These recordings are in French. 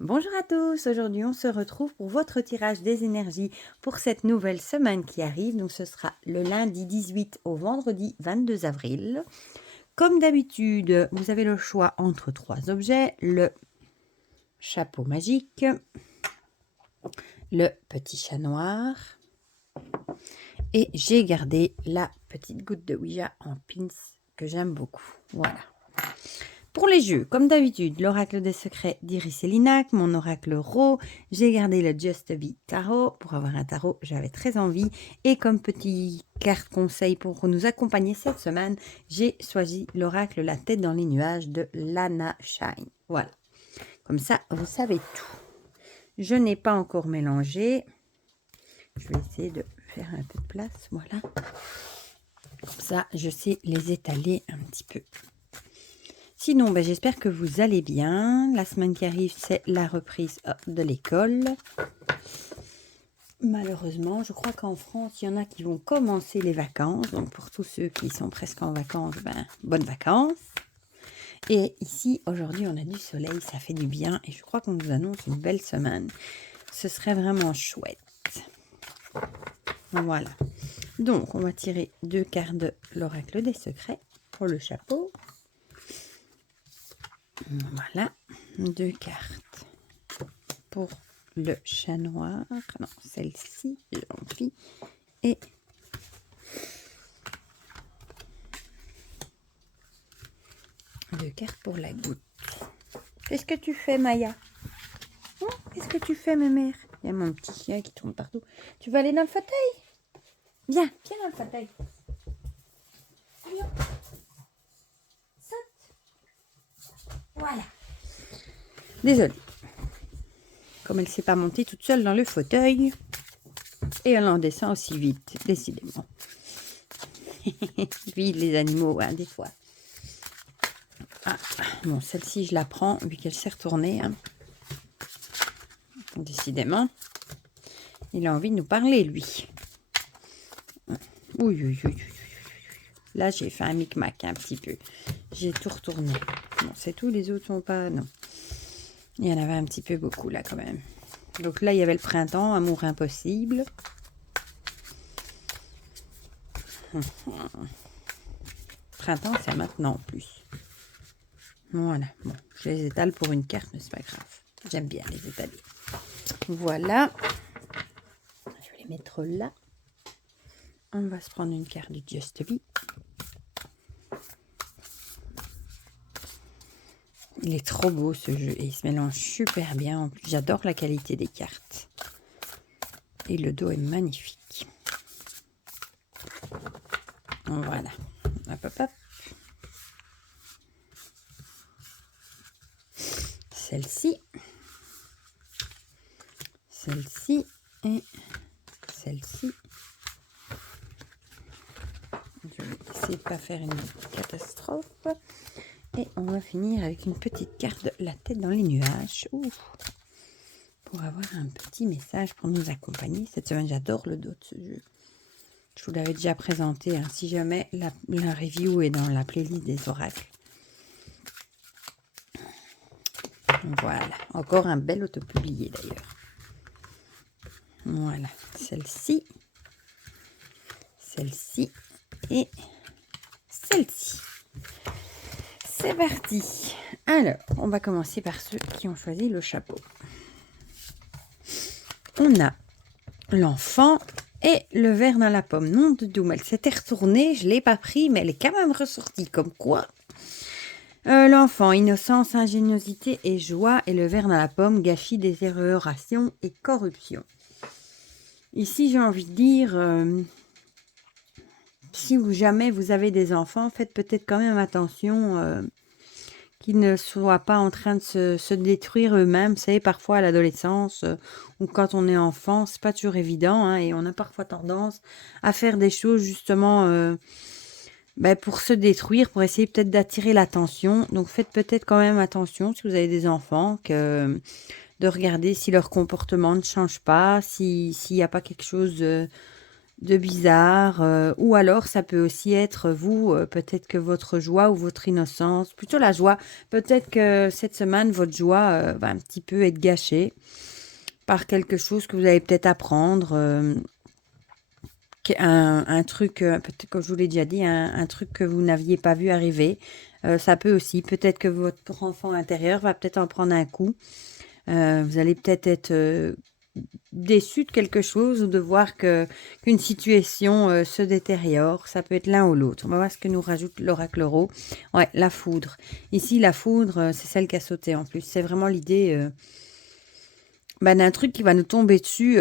Bonjour à tous, aujourd'hui on se retrouve pour votre tirage des énergies pour cette nouvelle semaine qui arrive. Donc ce sera le lundi 18 au vendredi 22 avril. Comme d'habitude, vous avez le choix entre trois objets, le chapeau magique, le petit chat noir et j'ai gardé la petite goutte de Ouija en pins que j'aime beaucoup. Voilà. Pour les jeux, comme d'habitude, l'oracle des secrets d'Iris et Linac, mon oracle Ro, j'ai gardé le Just Be Tarot. Pour avoir un tarot, j'avais très envie. Et comme petit carte conseil pour nous accompagner cette semaine, j'ai choisi l'oracle La tête dans les nuages de Lana Shine. Voilà. Comme ça, vous savez tout. Je n'ai pas encore mélangé. Je vais essayer de faire un peu de place. Voilà. Comme ça, je sais les étaler un petit peu. Sinon, j'espère que vous allez bien. La semaine qui arrive, c'est la reprise de l'école. Malheureusement, je crois qu'en France, il y en a qui vont commencer les vacances. Donc, pour tous ceux qui sont presque en vacances, bonnes vacances. Et ici, aujourd'hui, on a du soleil, ça fait du bien. Et je crois qu'on nous annonce une belle semaine. Ce serait vraiment chouette. Voilà. Donc, on va tirer 2 cartes de l'oracle des secrets pour le chapeau. Voilà, 2 cartes pour le chat noir. Non, celle-ci, j'ai envie. Et deux cartes pour la goutte. Qu'est-ce que tu fais, Maya? Qu'est-ce que tu fais, ma mère? Il y a mon petit chien qui tourne partout. Tu vas aller dans le fauteuil? Viens dans le fauteuil. Allez, hop. Saute. Voilà. Désolée. Comme elle ne s'est pas montée toute seule dans le fauteuil. Et elle en descend aussi vite, décidément. Puis les animaux, des fois. Ah, bon, celle-ci, je la prends, vu qu'elle s'est retournée. Décidément. Il a envie de nous parler, lui. Oui. Là, j'ai fait un micmac un petit peu. J'ai tout retourné. Bon, c'est tout, les autres sont pas... Non. Il y en avait un petit peu beaucoup, là, quand même. Donc là, il y avait le printemps, amour impossible. Printemps, c'est maintenant, en plus. Voilà. Bon, je les étale pour une carte, mais c'est pas grave. J'aime bien les étaler. Voilà. Je vais les mettre là. On va se prendre une carte du Just Be. Il est trop beau ce jeu et il se mélange super bien. En plus, j'adore la qualité des cartes. Et le dos est magnifique. Voilà. Hop. Celle-ci. Celle-ci et celle-ci. Je vais essayer de ne pas faire une catastrophe. Et on va finir avec une petite carte de la tête dans les nuages. Pour avoir un petit message pour nous accompagner. Cette semaine, j'adore le dos de ce jeu. Je vous l'avais déjà présenté. Si jamais la review est dans la playlist des oracles. Voilà. Encore un bel autopublié d'ailleurs. Voilà. Celle-ci. Celle-ci. Et celle-ci. C'est parti. Alors, on va commencer par ceux qui ont choisi le chapeau. On a l'enfant et le verre dans la pomme. Non de doux, elle s'était retournée, je ne l'ai pas pris, mais elle est quand même ressortie. Comme quoi, l'enfant, innocence, ingéniosité et joie, et le verre dans la pomme, gâchis, détérioration et corruption. Ici, j'ai envie de dire, si jamais vous avez des enfants, faites peut-être quand même attention qu'ils ne soient pas en train de se détruire eux-mêmes. Vous savez, parfois à l'adolescence ou quand on est enfant, c'est pas toujours évident et on a parfois tendance à faire des choses justement pour se détruire, pour essayer peut-être d'attirer l'attention. Donc faites peut-être quand même attention si vous avez des enfants de regarder si leur comportement ne change pas, s'il n'y a pas quelque chose de bizarre, ou alors ça peut aussi être vous, peut-être que votre joie ou votre innocence, plutôt la joie, peut-être que cette semaine, votre joie va un petit peu être gâchée par quelque chose que vous allez peut-être apprendre, un truc, peut-être comme je vous l'ai déjà dit, un truc que vous n'aviez pas vu arriver. Ça peut aussi, peut-être que votre enfant intérieur va peut-être en prendre un coup. Vous allez peut-être être déçu de quelque chose ou de voir qu'une situation se détériore. Ça peut être l'un ou l'autre. On va voir ce que nous rajoute l'oracle Euro. Ouais, la foudre. Ici, la foudre, c'est celle qui a sauté en plus. C'est vraiment l'idée d'un truc qui va nous tomber dessus,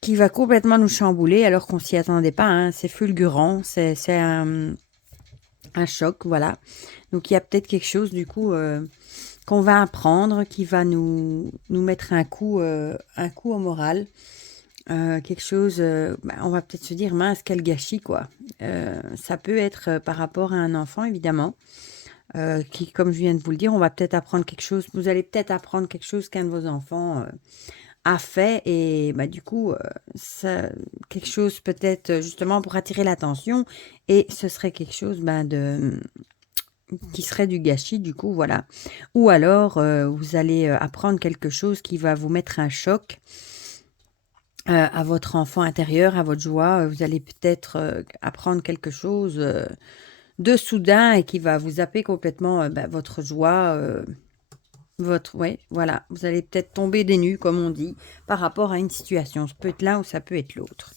qui va complètement nous chambouler alors qu'on s'y attendait pas. Hein. C'est fulgurant, c'est un choc, voilà. Donc il y a peut-être quelque chose du coup qu'on va apprendre, qui va nous mettre un coup au moral. Quelque chose, on va peut-être se dire, mince, quel gâchis, quoi. Ça peut être par rapport à un enfant, évidemment, qui, comme je viens de vous le dire, on va peut-être apprendre quelque chose, vous allez peut-être apprendre quelque chose qu'un de vos enfants a fait, et du coup, quelque chose peut-être justement pour attirer l'attention, et ce serait quelque chose qui serait du gâchis, du coup, voilà. Ou alors, vous allez apprendre quelque chose qui va vous mettre un choc à votre enfant intérieur, à votre joie. Vous allez peut-être apprendre quelque chose de soudain et qui va vous zapper complètement votre joie, ouais, voilà. Vous allez peut-être tomber des nues, comme on dit, par rapport à une situation. Ça peut être l'un ou ça peut être l'autre.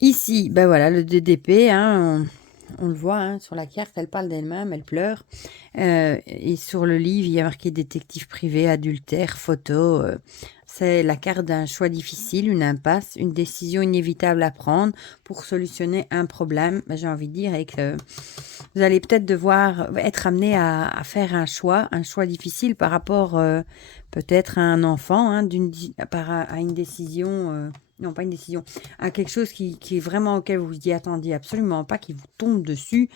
Ici, voilà, le DDP, hein, on le voit hein, sur la carte, elle parle d'elle-même, elle pleure. Et sur le livre, il y a marqué détective privé, adultère, photo. C'est la carte d'un choix difficile, une impasse, une décision inévitable à prendre pour solutionner un problème. J'ai envie de dire et que vous allez peut-être devoir être amené à faire un choix difficile par rapport peut-être à un enfant, hein, à une décision. Non, pas une décision, à quelque chose qui est vraiment auquel vous y attendiez absolument pas, qui vous tombe dessus.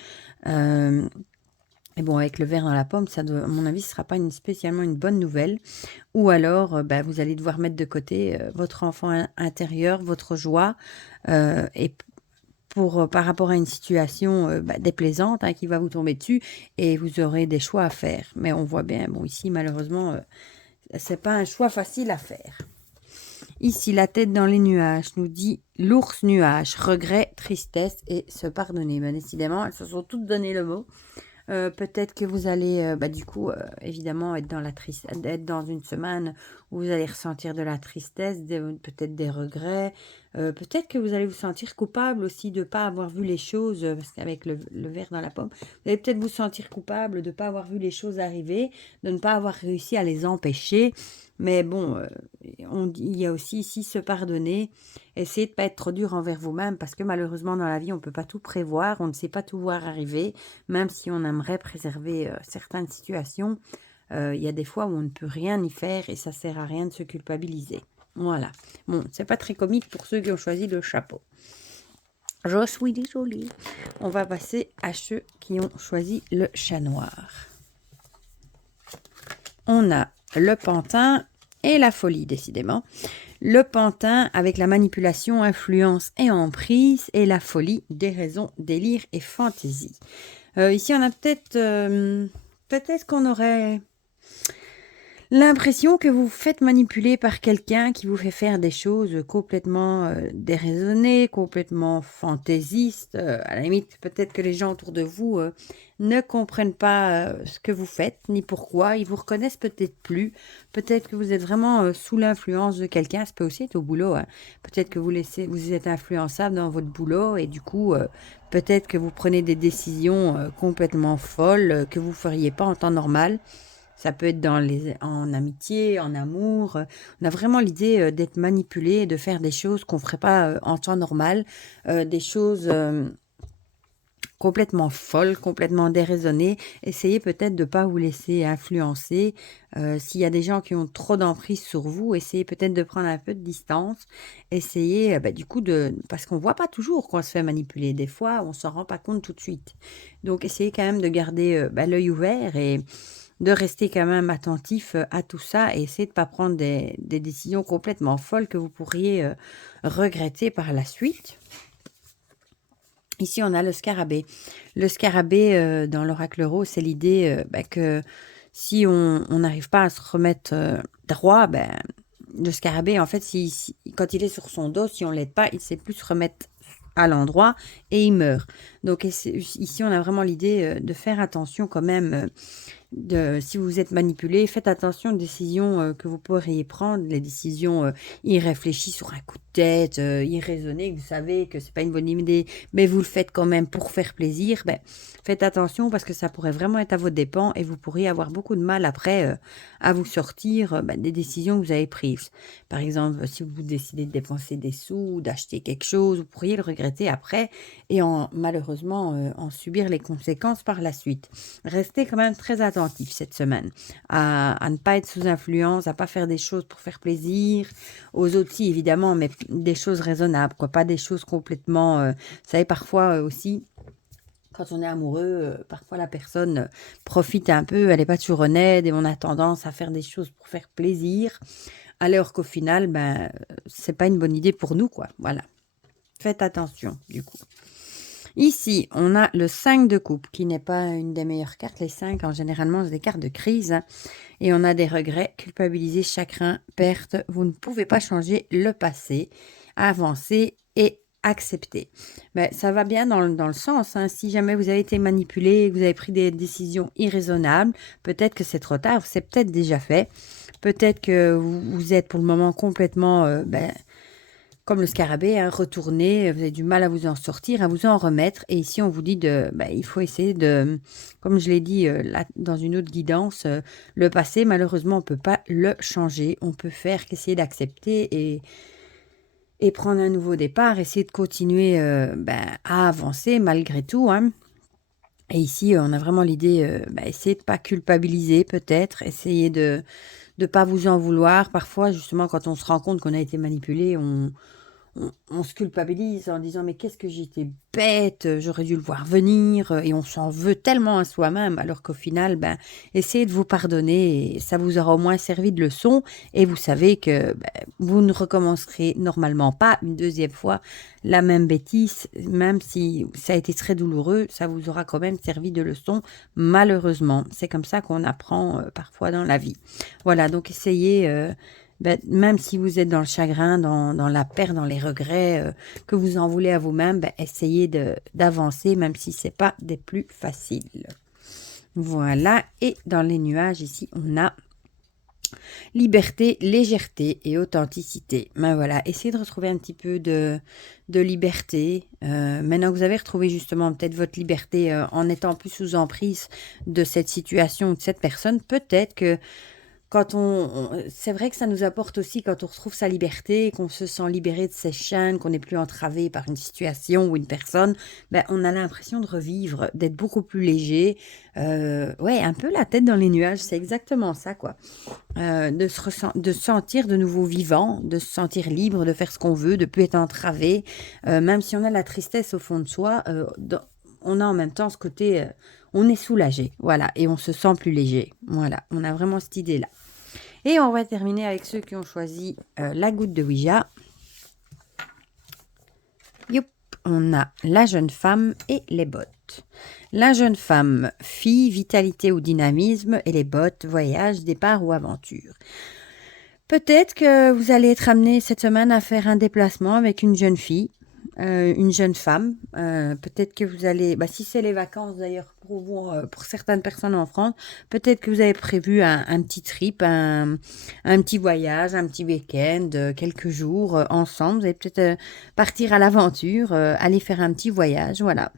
Et bon, avec le verre dans la pomme, ça doit, à mon avis, ce ne sera pas spécialement une bonne nouvelle. Ou alors, vous allez devoir mettre de côté votre enfant intérieur, votre joie, et par rapport à une situation déplaisante qui va vous tomber dessus, et vous aurez des choix à faire. Mais on voit bien, bon, ici, malheureusement, c'est pas un choix facile à faire. Ici, la tête dans les nuages nous dit l'ours nuage, regret, tristesse et se pardonner. Décidément, elles se sont toutes donné le mot. Peut-être que vous allez, du coup, évidemment, être dans une semaine où vous allez ressentir de la tristesse, peut-être des regrets. Peut-être que vous allez vous sentir coupable aussi de ne pas avoir vu les choses, parce qu'avec le verre dans la pomme, vous allez peut-être vous sentir coupable de ne pas avoir vu les choses arriver, de ne pas avoir réussi à les empêcher. Mais bon, il y a aussi ici se pardonner. Essayez de ne pas être trop dur envers vous-même, parce que malheureusement, dans la vie, on ne peut pas tout prévoir, on ne sait pas tout voir arriver. Même si on aimerait préserver certaines situations, il y a des fois où on ne peut rien y faire et ça ne sert à rien de se culpabiliser. Voilà. Bon, c'est pas très comique pour ceux qui ont choisi le chapeau. Je suis désolée. On va passer à ceux qui ont choisi le chat noir. On a le pantin et la folie, décidément. Le pantin avec la manipulation, influence et emprise, et la folie, déraison, délire et fantaisie. Ici, on a peut-être qu'on aurait l'impression que vous vous faites manipuler par quelqu'un qui vous fait faire des choses complètement déraisonnées, complètement fantaisistes. À la limite, peut-être que les gens autour de vous ne comprennent pas ce que vous faites, ni pourquoi. Ils vous reconnaissent peut-être plus. Peut-être que vous êtes vraiment sous l'influence de quelqu'un. Ça peut aussi être au boulot. Hein. Peut-être que vous êtes influençable dans votre boulot et du coup, peut-être que vous prenez des décisions complètement folles que vous ne feriez pas en temps normal. Ça peut être en amitié, en amour. On a vraiment l'idée d'être manipulé et de faire des choses qu'on ne ferait pas en temps normal. Des choses complètement folles, complètement déraisonnées. Essayez peut-être de ne pas vous laisser influencer. S'il y a des gens qui ont trop d'emprise sur vous, essayez peut-être de prendre un peu de distance. Essayez du coup parce qu'on ne voit pas toujours qu'on se fait manipuler. Des fois, on ne s'en rend pas compte tout de suite. Donc, essayez quand même de garder l'œil ouvert et de rester quand même attentif à tout ça et essayer de ne pas prendre des décisions complètement folles que vous pourriez regretter par la suite. Ici, on a le scarabée. Le scarabée, dans l'oracle rose, c'est l'idée que si on n'arrive pas à se remettre droit, le scarabée, en fait, quand il est sur son dos, si on ne l'aide pas, il ne sait plus se remettre à l'endroit et il meurt. Donc ici, on a vraiment l'idée de faire attention quand même. Si vous êtes manipulé, faites attention aux décisions que vous pourriez prendre, les décisions irréfléchies sur un coup de tête, irraisonnées, que vous savez que c'est pas une bonne idée, mais vous le faites quand même pour faire plaisir. Faites attention parce que ça pourrait vraiment être à vos dépens et vous pourriez avoir beaucoup de mal après à vous sortir des décisions que vous avez prises. Par exemple, si vous décidez de dépenser des sous, d'acheter quelque chose, vous pourriez le regretter après et malheureusement en subir les conséquences par la suite. Restez quand même très attentifs cette semaine à ne pas être sous influence, à pas faire des choses pour faire plaisir aux autres, évidemment, mais des choses raisonnables, quoi, pas des choses complètement... vous savez, parfois aussi, quand on est amoureux, parfois la personne profite un peu, elle n'est pas toujours honnête et on a tendance à faire des choses pour faire plaisir, alors qu'au final, c'est pas une bonne idée pour nous, quoi. Voilà. Faites attention, du coup. Ici, on a le 5 de coupe, qui n'est pas une des meilleures cartes. Les 5, généralement, c'est des cartes de crise. Et on a des regrets, culpabiliser, chagrin, perte. Vous ne pouvez pas changer le passé, avancer et accepter. Mais ça va bien dans le sens. Si jamais vous avez été manipulé, que vous avez pris des décisions irraisonnables, peut-être que c'est trop tard, c'est peut-être déjà fait. Peut-être que vous êtes pour le moment complètement... comme le scarabée, retourner, vous avez du mal à vous en sortir, à vous en remettre. Et ici, on vous dit il faut essayer de, comme je l'ai dit là, dans une autre guidance, le passé, malheureusement, on ne peut pas le changer. On peut faire qu'essayer d'accepter et prendre un nouveau départ, essayer de continuer à avancer malgré tout. Et ici, on a vraiment l'idée, essayer de ne pas culpabiliser peut-être, essayer de ne pas vous en vouloir. Parfois, justement, quand on se rend compte qu'on a été manipulé, on se culpabilise en disant mais qu'est-ce que j'étais bête, j'aurais dû le voir venir et on s'en veut tellement à soi-même alors qu'au final essayez de vous pardonner et ça vous aura au moins servi de leçon et vous savez que vous ne recommencerez normalement pas une deuxième fois la même bêtise, même si ça a été très douloureux, ça vous aura quand même servi de leçon malheureusement. C'est comme ça qu'on apprend parfois dans la vie. Voilà, donc essayez même si vous êtes dans le chagrin, dans la perte, dans les regrets, que vous en voulez à vous-même, essayez d'avancer, même si ce n'est pas des plus faciles. Voilà, et dans les nuages, ici, on a liberté, légèreté et authenticité. Voilà, essayez de retrouver un petit peu de liberté. Maintenant que vous avez retrouvé justement peut-être votre liberté en étant plus sous emprise de cette situation ou de cette personne, peut-être que quand c'est vrai que ça nous apporte aussi quand on retrouve sa liberté, qu'on se sent libéré de ses chaînes, qu'on n'est plus entravé par une situation ou une personne, on a l'impression de revivre, d'être beaucoup plus léger. Un peu la tête dans les nuages, c'est exactement ça, quoi. De se sentir de nouveau vivant, de se sentir libre, de faire ce qu'on veut, de plus être entravé. Même si on a la tristesse au fond de soi, on a en même temps ce côté... on est soulagé, voilà, et on se sent plus léger. Voilà, on a vraiment cette idée-là. Et on va terminer avec ceux qui ont choisi la goutte de Ouija. Youp, on a la jeune femme et les bottes. La jeune femme, fille, vitalité ou dynamisme, et les bottes, voyage, départ ou aventure. Peut-être que vous allez être amené cette semaine à faire un déplacement avec une jeune fille. Une jeune femme, peut-être que vous allez, si c'est les vacances d'ailleurs pour vous, pour certaines personnes en France, peut-être que vous avez prévu un petit trip, un petit voyage, un petit week-end, quelques jours ensemble, vous allez peut-être partir à l'aventure, aller faire un petit voyage, voilà.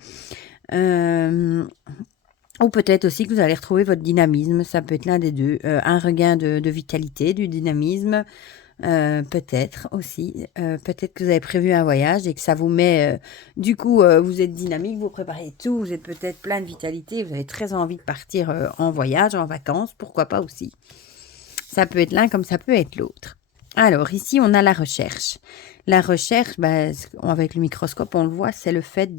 Ou peut-être aussi que vous allez retrouver votre dynamisme, ça peut être l'un des deux, un regain de vitalité, du dynamisme. Peut-être aussi, peut-être que vous avez prévu un voyage et que ça vous met, du coup, vous êtes dynamique, vous préparez tout, vous êtes peut-être plein de vitalité, vous avez très envie de partir en voyage, en vacances, pourquoi pas aussi. Ça peut être l'un comme ça peut être l'autre. Alors, ici, on a la recherche. La recherche, avec le microscope, on le voit, c'est le fait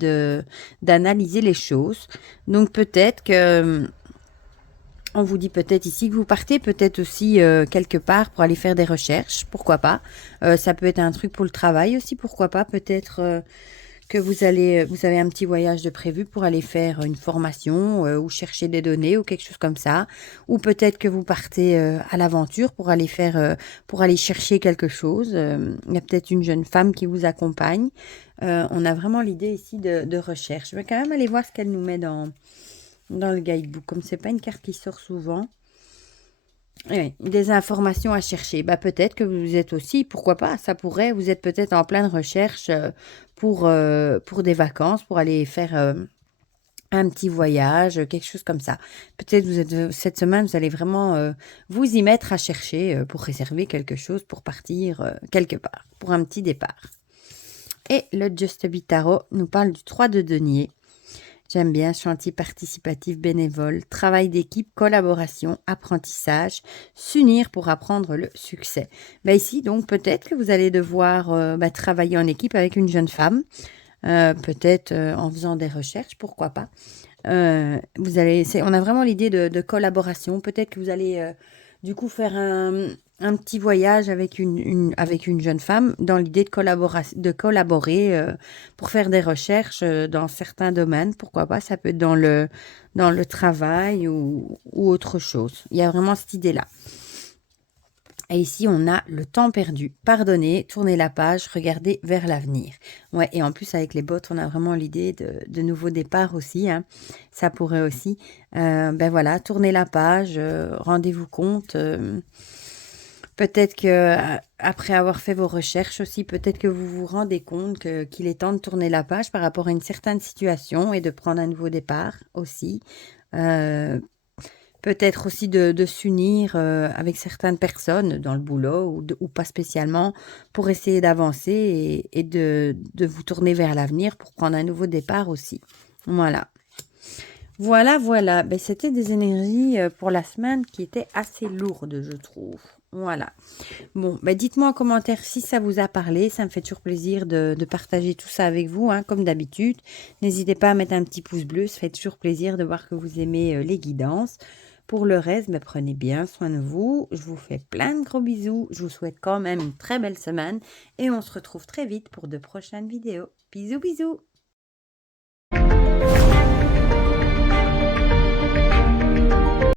d'analyser les choses. Donc, peut-être que... On vous dit peut-être ici que vous partez, peut-être aussi quelque part pour aller faire des recherches, pourquoi pas. Ça peut être un truc pour le travail aussi, pourquoi pas. Peut-être que vous avez un petit voyage de prévu pour aller faire une formation ou chercher des données ou quelque chose comme ça. Ou peut-être que vous partez à l'aventure pour aller pour aller chercher quelque chose. Il y a peut-être une jeune femme qui vous accompagne. On a vraiment l'idée ici de recherche. Je vais quand même aller voir ce qu'elle nous met dans le guidebook. Comme c'est pas une carte qui sort souvent. Oui, des informations à chercher. Bah, peut-être que vous êtes aussi, pourquoi pas, ça pourrait, vous êtes peut-être en pleine recherche pour des vacances, pour aller faire un petit voyage, quelque chose comme ça. Peut-être vous êtes cette semaine, vous allez vraiment vous y mettre à chercher pour réserver quelque chose, pour partir quelque part, pour un petit départ. Et le Just a Bit Tarot nous parle du 3 de denier. J'aime bien chantier participatif bénévole, travail d'équipe, collaboration, apprentissage, s'unir pour apprendre le succès. Bah ici, donc, peut-être que vous allez devoir travailler en équipe avec une jeune femme, peut-être en faisant des recherches, pourquoi pas. On a vraiment l'idée de collaboration. Peut-être que vous allez du coup faire un petit voyage avec avec une jeune femme dans l'idée de collaborer pour faire des recherches dans certains domaines. Pourquoi pas, ça peut être dans le travail ou autre chose. Il y a vraiment cette idée-là. Et ici, on a le temps perdu. Pardonnez, tournez la page, regardez vers l'avenir. Ouais, et en plus, avec les bottes, on a vraiment l'idée de nouveaux départs aussi. Hein. Ça pourrait aussi. Ben voilà, tournez la page, rendez-vous compte. Peut-être que après avoir fait vos recherches aussi, peut-être que vous vous rendez compte qu'il est temps de tourner la page par rapport à une certaine situation et de prendre un nouveau départ aussi. Peut-être aussi de s'unir avec certaines personnes dans le boulot ou pas spécialement pour essayer d'avancer et de vous tourner vers l'avenir pour prendre un nouveau départ aussi. Voilà. Voilà. Ben, c'était des énergies pour la semaine qui étaient assez lourdes, je trouve. Voilà. Bon, ben dites-moi en commentaire si ça vous a parlé. Ça me fait toujours plaisir de partager tout ça avec vous, hein, comme d'habitude. N'hésitez pas à mettre un petit pouce bleu. Ça fait toujours plaisir de voir que vous aimez les guidances. Pour le reste, ben, prenez bien soin de vous. Je vous fais plein de gros bisous. Je vous souhaite quand même une très belle semaine. Et on se retrouve très vite pour de prochaines vidéos. Bisous, bisous.